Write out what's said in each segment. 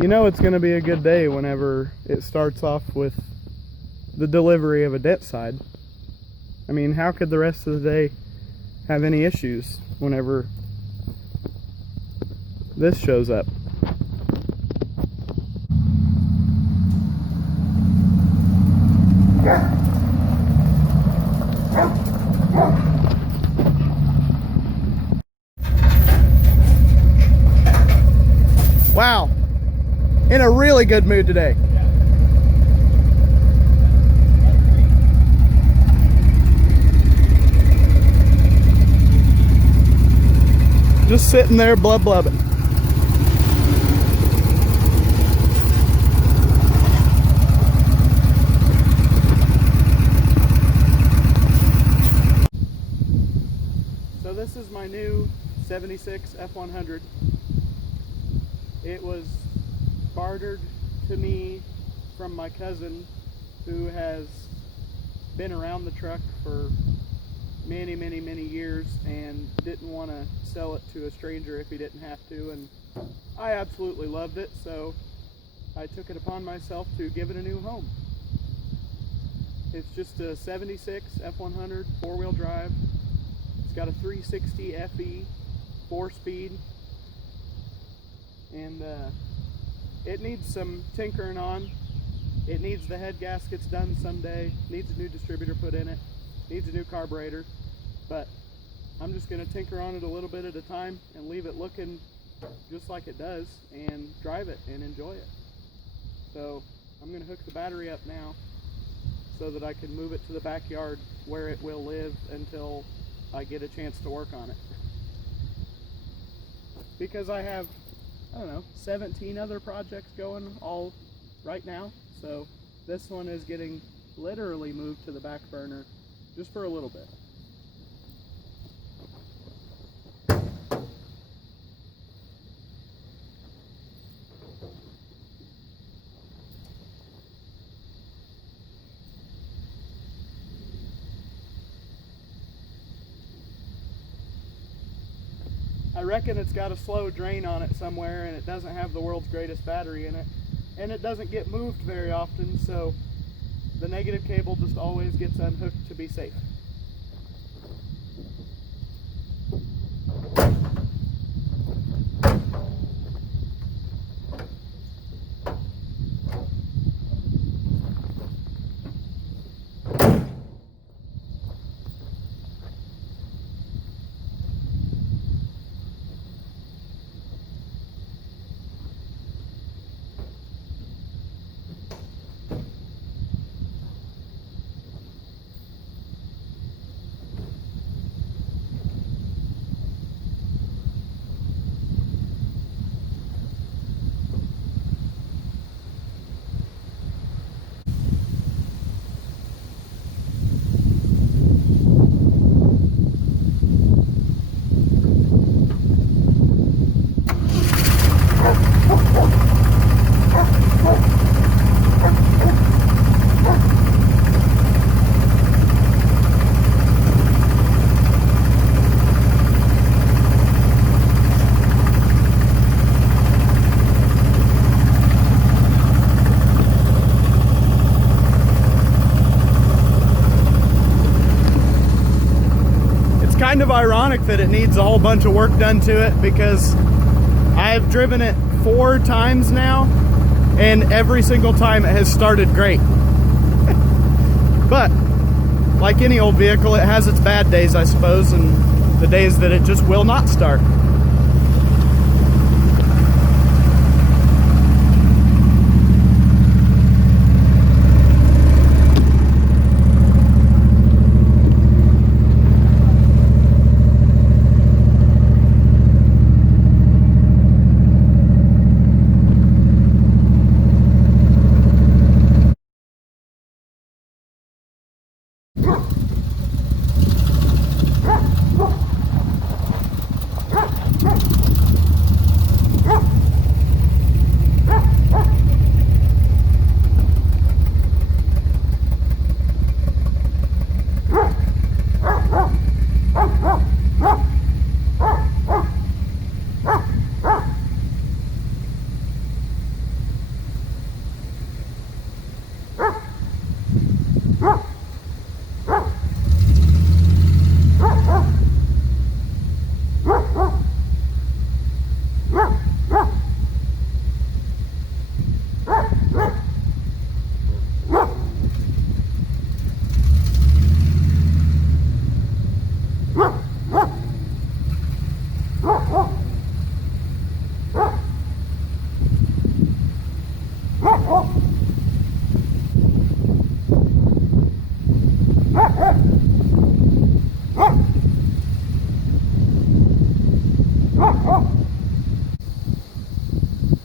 You know it's going to be a good day whenever it starts off with the delivery of a Dentside. I mean, how could the rest of the day have any issues whenever this shows up? Wow, in a really good mood today. Just sitting there blubbing. So this is my new 76 F100. It was bartered to me from my cousin, who has been around the truck for many years and didn't want to sell it to a stranger if he didn't have to, and I absolutely loved it, so I took it upon myself to give it a new home. It's just a 76 F100 four-wheel drive. It's got a 360 FE 4-speed, and it needs some tinkering on. It needs the head gaskets done someday, needs a new distributor put in it, needs a new carburetor, but I'm just going to tinker on it a little bit at a time and leave it looking just like it does and drive it and enjoy it. So I'm going to hook the battery up now so that I can move it to the backyard where it will live until I get a chance to work on it. Because I have, I don't know, 17 other projects going all right now, so this one is getting literally moved to the back burner just for a little bit. I reckon it's got a slow drain on it somewhere, and it doesn't have the world's greatest battery in it, and it doesn't get moved very often, so the negative cable just always gets unhooked to be safe. Kind of ironic that it needs a whole bunch of work done to it, because I've driven it 4 times now and every single time it has started great. But like any old vehicle, it has its bad days, I suppose, and the days that it just will not start.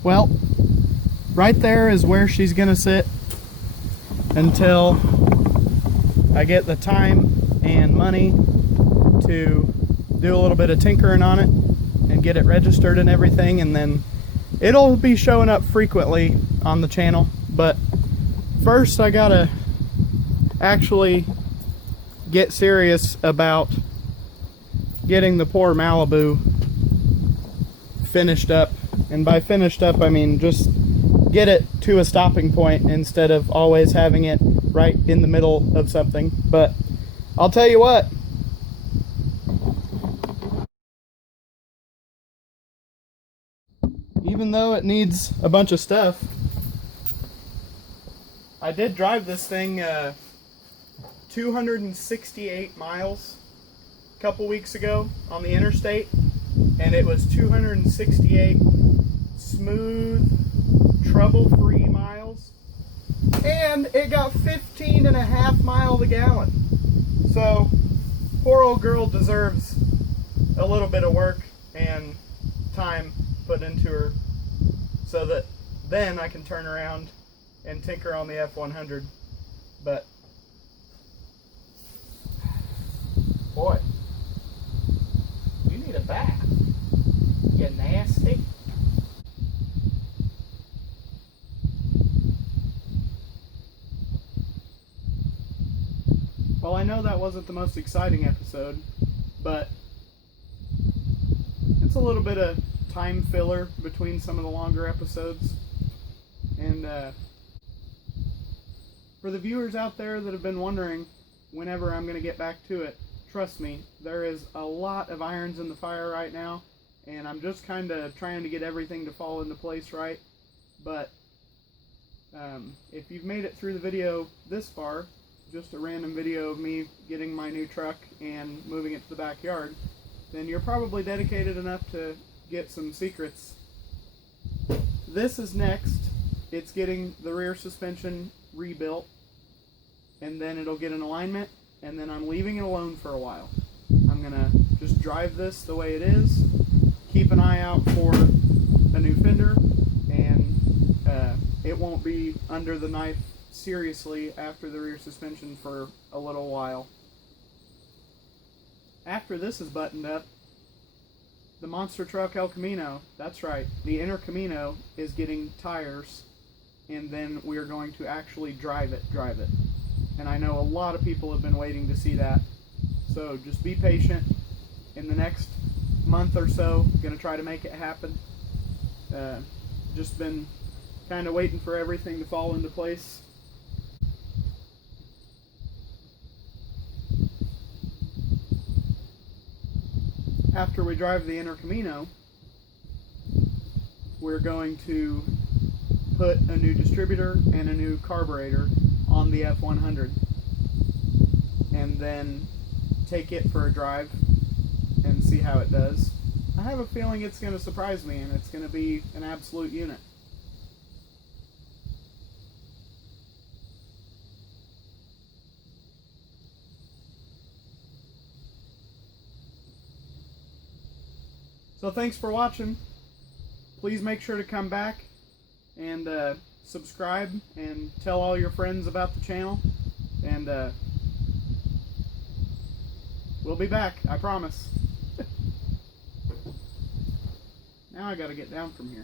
Well, right there is where she's gonna sit until I get the time and money to do a little bit of tinkering on it and get it registered and everything, and then it'll be showing up frequently on the channel. But first I gotta actually get serious about getting the poor Malibu finished up. And by finished up, I mean just get it to a stopping point instead of always having it right in the middle of something. But I'll tell you what, even though it needs a bunch of stuff, I did drive this thing 268 miles a couple weeks ago on the interstate, and it was 268 smooth, trouble-free miles, and it got 15.5 miles a gallon. So poor old girl deserves a little bit of work and time put into her, so that then I can turn around and tinker on the F100. But boy, you need a bath, you nasty. Well, I know that wasn't the most exciting episode, but it's a little bit of time filler between some of the longer episodes. And for the viewers out there that have been wondering whenever I'm going to get back to it, trust me, there is a lot of irons in the fire right now, and I'm just kind of trying to get everything to fall into place right. But if you've made it through the video this far, just a random video of me getting my new truck and moving it to the backyard, then you're probably dedicated enough to get some secrets. This is next. It's getting the rear suspension rebuilt, and then it'll get an alignment, and then I'm leaving it alone for a while. I'm gonna just drive this the way it is, keep an eye out for a new fender, and it won't be under the knife seriously after the rear suspension for a little while. After this is buttoned up, the monster truck El Camino, that's right, the Intercamino is getting tires, and then we're going to actually drive it. And I know a lot of people have been waiting to see that, so just be patient. In the next month or so, gonna try to make it happen. Just been kind of waiting for everything to fall into place. After we drive the Intercamino, we're going to put a new distributor and a new carburetor on the F100, and then take it for a drive and see how it does. I have a feeling it's going to surprise me, and it's going to be an absolute unit. So thanks for watching. Please make sure to come back and subscribe and tell all your friends about the channel. And we'll be back, I promise. Now I gotta get down from here.